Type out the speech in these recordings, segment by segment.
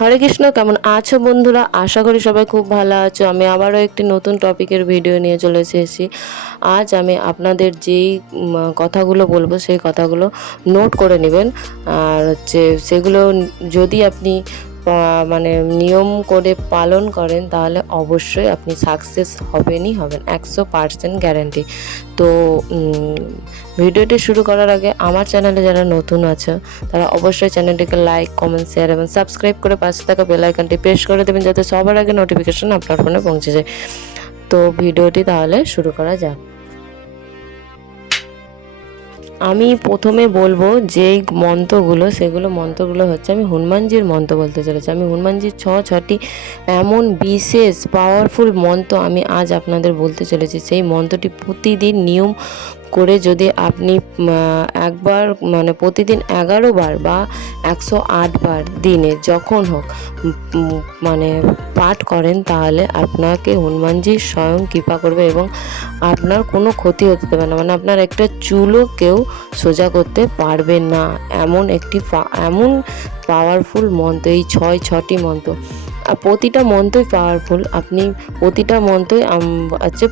হরে কৃষ্ণ। কেমন আছো বন্ধুরা? আশা করি সবাই খুব ভালো আছো। আমি আবারও একটি নতুন টপিকের ভিডিও নিয়ে চলে এসেছি। আজ আমি আপনাদের যেই কথাগুলো বলবো সেই কথাগুলো নোট করে নেবেন। আর সেগুলো যদি আপনি মানে নিয়ম করে পালন করেন তাহলে অবশ্যই আপনি সাকসেস হবেনই হবেন, 100% গ্যারান্টি। তো ভিডিওটি শুরু করার আগে আমার চ্যানেলে যারা নতুন আছে তারা অবশ্যই চ্যানেলটিকে লাইক, কমেন্ট, শেয়ার এবং সাবস্ক্রাইব করে পাশে থাকা বেল আইকনটি প্রেস করে দেবেন যাতে সবার আগে নোটিফিকেশন আপনার ফোনে পৌঁছে যায়। তো ভিডিওটি তাহলে শুরু করা যাক। আমি প্রথমে বলবো যে মন্ত্রগুলো হচ্ছে, আমি হনুমানজির মন্ত্র বলতে চলেছি। আমি হনুমানজির ছটি এমন বিশেষ পাওয়ারফুল মন্ত্র আমি আজ আপনাদের বলতে চলেছি। সেই মন্ত্রটি প্রতিদিন নিয়ম করে যদি আপনি একবার মানে প্রতিদিন 11 বার বা 108 বার দিনে যখন হোক মানে পাঠ করেন তাহলে আপনাকে হনুমানজি স্বয়ং কৃপা করবে এবং আপনার কোনো ক্ষতি হতে দেবে না। মানে আপনার একটা চুলও কেউ সোজা করতে পারবে না। এমন পাওয়ারফুল মন্ত্র এই ছটি মন্ত্র। আর প্রতিটা মন্ত্রই পাওয়ারফুল। আপনি প্রতিটা মন্ত্রই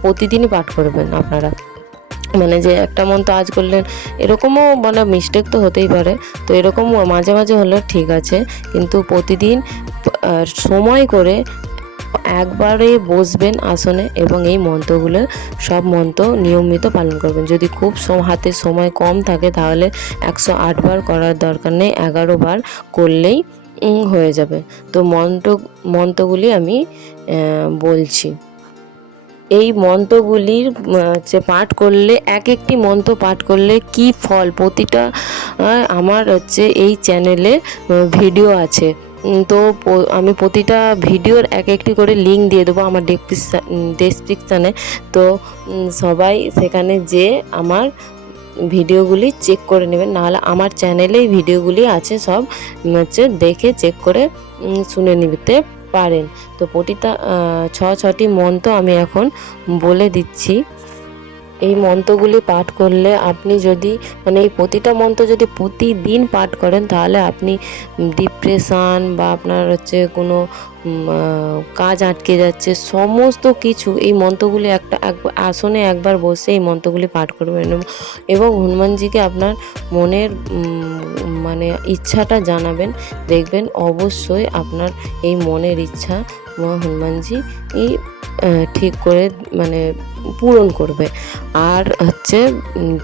প্রতিদিনই পাঠ করবেন আপনারা। মানে যে একটা মন্ত্র আজ করলেন এরকমও মানে মিস্টেক তো হতেই পারে, তো এরকম মাঝে মাঝে হলে ঠিক আছে, কিন্তু প্রতিদিন সময় করে একবারে বসবেন আসনে এবং এই মন্ত্রগুলো সব মন্ত্র নিয়মিত পালন করবেন। যদি খুব হাতে সময় কম থাকে তাহলে 108 বার করার দরকার নেই, 11 বার করলেই হয়ে যাবে। তো মন্ত্রগুলি আমি বলছি। এই মন্ত্রগুলির পাঠ করলে একটি মন্ত্র পাঠ করলে কি ফল, প্রতিটা আমার এই চ্যানেলে ভিডিও আছে। তো আমি প্রতিটা ভিডিওর একটি করে লিঙ্ক দিয়ে দেবো আমার ডেসক্রিপশানে। তো সবাই সেখানে যেয়ে আমার ভিডিওগুলি চেক করে নেবেন, নাহলে আমার চ্যানেলেই ভিডিওগুলি আছে, সব দেখে চেক করে শুনে নিতে পারেন। তো প্রতিটা ছটি মন্ত্র আমি এখন বলে দিচ্ছি। এই মন্ত্রগুলি পাঠ করলে আপনি যদি মানে এই প্রতিটা মন্ত্র যদি প্রতিদিন পাঠ করেন তাহলে আপনি ডিপ্রেশান বা আপনার কোনো কাজ আটকে যাচ্ছে সমস্ত কিছু, এই মন্ত্রগুলি আসনে একবার বসে এই মন্ত্রগুলি পাঠ করবেন এবং হনুমানজিকে আপনার মনের মানে ইচ্ছাটা জানাবেন। দেখবেন অবশ্যই আপনার এই মনের ইচ্ছা হনুমানজি ঠিক করে মানে পূরণ করবে। আর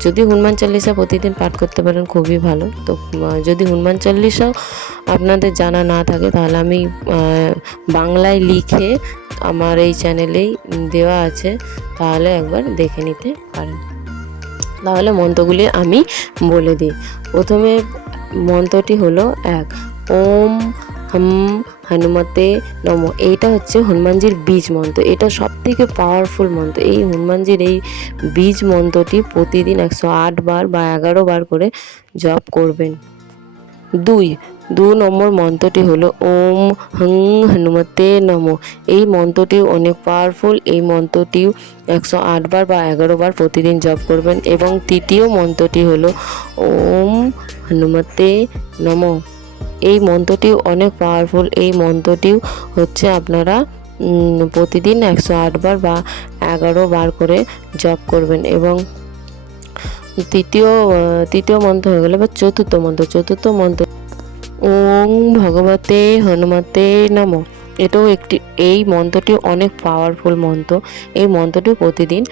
যদি হনুমান চল্লিশা প্রতিদিন পাঠ করতে পারেন খুবই ভালো। তো যদি হনুমান চল্লিশাও আপনাদের জানা না থাকে তাহলে আমি বাংলায় লিখে আমার এই চ্যানেলেই দেওয়া আছে, তাহলে একবার দেখে নিতে পারেন। তাহলে মন্ত্রগুলি আমি বলে দিই। প্রথমে মন্ত্রটি হলো 1 ওম হম হনুমতে নমো। এইটা হচ্ছে হনুমানজির বীজ মন্ত্র। এটা সবথেকে পাওয়ারফুল মন্ত্র। এই হনুমানজির এই বীজ মন্ত্রটি প্রতিদিন 108 বার বা 11 বার করে জপ করবেন। 2 নম্বর মন্ত্রটি হলো ওম হং হনুমতে নমো। এই মন্ত্রটি অনেক পাওয়ারফুল। এই মন্ত্রটিও 108 বার বা 11 বার প্রতিদিন জপ করবেন। এবং তৃতীয় মন্ত্রটি হলো ওম হনুমতে নমো। এই মন্ত্রটিও অনেক পাওয়ারফুল। এই মন্ত্রটিও আপনারা প্রতিদিন 108 বার বা 11 বার করে জপ করবেন। এবং তৃতীয় মন্ত্র হয়ে গেল বা চতুর্থ মন্ত্র ওং ভগবতে হনুমতে নমো। এই মন্ত্রটি অনেক পাওয়ারফুল মন্ত্র। এই মন্ত্রটি প্রতিদিন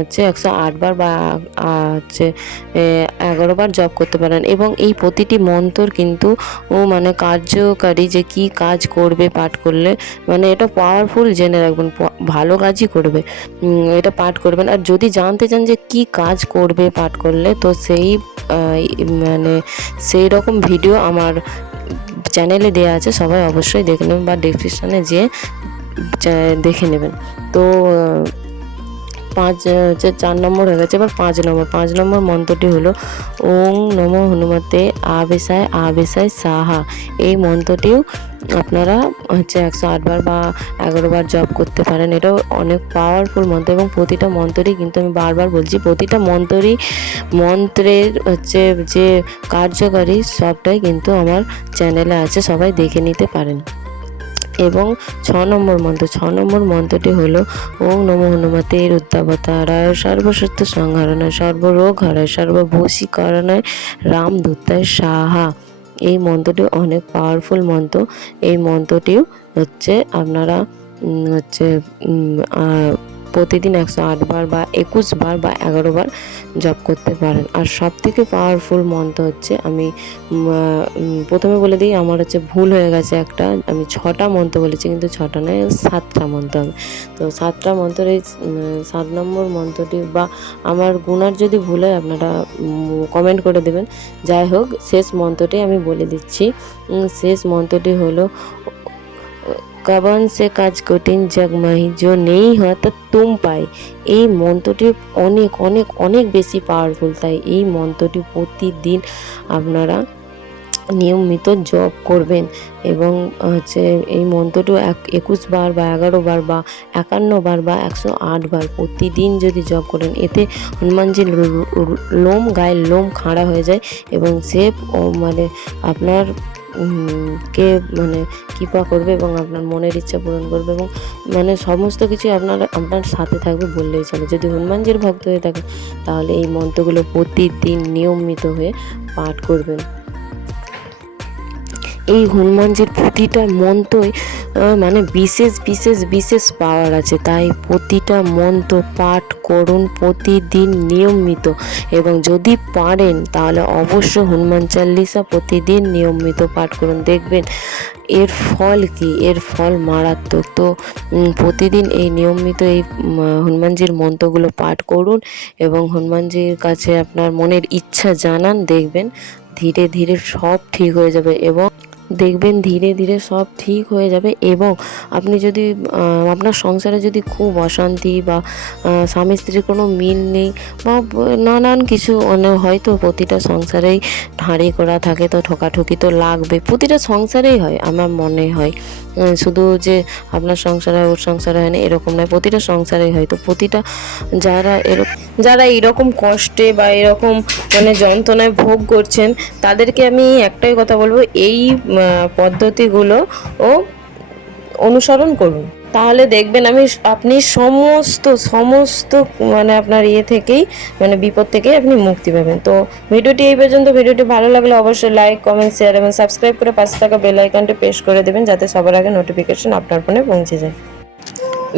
108 বার বা 11 বার জপ করতে পারেন। এবং এই প্রতিটি মন্ত্র কিন্তু মানে কার্যকারী, যে কি কাজ করবে পাঠ করলে, মানে এটা পাওয়ারফুল, জেনে রাখবেন ভালো কাজই করবে। এটা পাঠ করবেন। আর যদি জানতে চান যে কি কাজ করবে পাঠ করলে, তো মানে সেই রকম ভিডিও আমার চ্যানেলে দেওয়া আছে, সবাই অবশ্যই দেখে নেবেন বা ডেসক্রিপশানে যেয়ে দেখে নেবেন। তো 4 নম্বর হয়ে গেছে। এবার 5 নম্বর মন্ত্রটি হলো ওং নমো হনুমতে আবেশায় সাহা। এই মন্ত্রটিও আপনারা 108 বার বা 11 বার জপ করতে পারেন। এটাও অনেক পাওয়ারফুল মন্ত্র এবং প্রতিটা মন্ত্রই কিন্তু আমি বারবার বলছি, প্রতিটা মন্ত্রের যে কার্যকারী সবটাই কিন্তু আমার চ্যানেলে আছে, সবাই দেখে নিতে পারেন। এবং 6 নম্বর মন্ত্র, 6 নম্বর মন্ত্রটি হলো ওং নমো হনুমতে রুদ্রাবতারায় সর্বশত্রু সংহারণায় সর্বরোগ হারায় সর্বভূষীকরণায় রামদূতায় সাহা। এই মন্ত্রটি অনেক পাওয়ারফুল মন্ত্র। এই মন্ত্রটিও হচ্ছে আপনারা হচ্ছে প্রতিদিন 108 বার বা 21 বার বা 11 বার জপ করতে পারেন। আর সবথেকে পাওয়ারফুল মন্ত্র হচ্ছে, আমি প্রথমে বলে দিই, আমার হচ্ছে ভুল হয়ে গেছে একটা, আমি 6টা মন্ত্র বলেছি, কিন্তু 6টা নয় 7টা মন্ত্র হবে। তো 7টা মন্ত্রের এই 7 নম্বর মন্ত্রটি, বা আমার গুণার যদি ভুল হয় আপনারা কমেন্ট করে দেবেন। যাই হোক, শেষ মন্ত্রটি আমি বলে দিচ্ছি। শেষ মন্ত্রটি হলো কবন সে কাজ কঠিন জগমাহি जो नहीं হয়তো তুম পাই। এই মন্ত্রটি অনেক অনেক অনেক বেশি পাওয়ারফুল, তাই এই মন্ত্রটি প্রতিদিন আপনারা নিয়মিত জপ করবেন। এবং হচ্ছে এই মন্ত্রটি 21 বার বা 11 বার বা 51 বার বা 108 বার প্রতিদিন যদি জপ করেন, এতে হনুমানজির গায়ের লোম খাড়া হয়ে যায় এবং সে মানে আপনার কে মানে কৃপা করবে এবং আপনার মনের ইচ্ছা পূরণ করবে, এবং মানে সমস্ত কিছু আপনার সাথে থাকবে বললেই চলে। যদি হনুমানজির ভক্ত হয়ে থাকে তাহলে এই মন্ত্রগুলো প্রতিদিন নিয়মিত হয়ে পাঠ করবেন। এই হনুমানজির প্রতিটা মন্ত্রই মানে বিশেষ বিশেষ বিশেষ পাওয়ার আছে, তাই প্রতিটা মন্ত্র পাঠ করুন প্রতিদিন নিয়মিত। এবং যদি পারেন তাহলে অবশ্য হনুমান চালিসা প্রতিদিন নিয়মিত পাঠ করুন, দেখবেন এর ফল কি, এর ফল মারাত্মক। তো প্রতিদিন এই নিয়মিত এই হনুমানজির মন্ত্রগুলো পাঠ করুন এবং হনুমানজির কাছে আপনার মনের ইচ্ছা জানান, দেখবেন ধীরে ধীরে সব ঠিক হয়ে যাবে। এবং দেখবেন ধীরে ধীরে সব ঠিক হয়ে যাবে। এবং আপনি যদি আপনার সংসারে যদি খুব অশান্তি বা স্বামী স্ত্রীর কোনো মিল নেই বা নানান কিছু হয়তো প্রতিটা সংসারেই হাঁড়ি করা থাকে, তো ঠকাঠকি তো লাগবে, প্রতিটা সংসারেই হয় আমার মনে হয়। শুধু যে আপনার সংসারে ওর সংসারে হয় না এরকম নয়, প্রতিটা সংসারেই হয়। তো প্রতিটা যারা এরকম কষ্টে বা এরকম মানে যন্ত্রণায় ভোগ করছেন, তাদেরকে আমি একটাই কথা বলবো, এই পদ্ধতিগুলো অনুসরণ করুন, তাহলে দেখবেন আপনি সমস্ত মানে আপনার থেকেই মানে বিপদ থেকেই আপনি মুক্তি পাবেন। তো ভিডিওটি এই পর্যন্ত। ভিডিওটি ভালো লাগলে অবশ্যই লাইক, কমেন্ট, শেয়ার এবং সাবস্ক্রাইব করে পাশে থাকা বেল আইকনটি প্রেস করে দেবেন, যাতে সবার আগে নোটিফিকেশন আপনার ফোনে পৌঁছে যায়।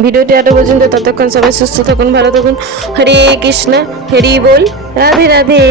ভিডিওটি এত পর্যন্ত, ততক্ষণ সবাই সুস্থ থাকুন, ভালো থাকুন। হরে কৃষ্ণ, হরি বল, রাধে রাধে।